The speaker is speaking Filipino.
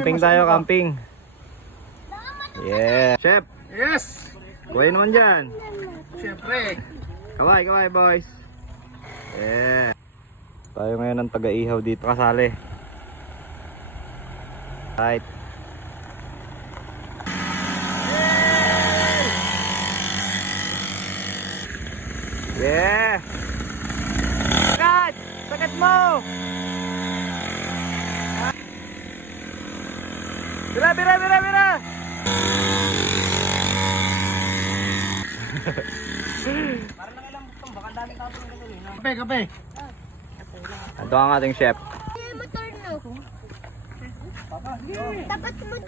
Camping tayo, camping. Yeah. Chef, Yes! kuhay naman dyan. Siyempre. Kaway, kaway boys. Yeah. Tayo ngayon ang taga-ihaw dito kasali. Right. Yeah. Sagat! Sagat mo! Bira, bira, bira, bira! Kape, kape. Ito ang ating chef. Dapat mo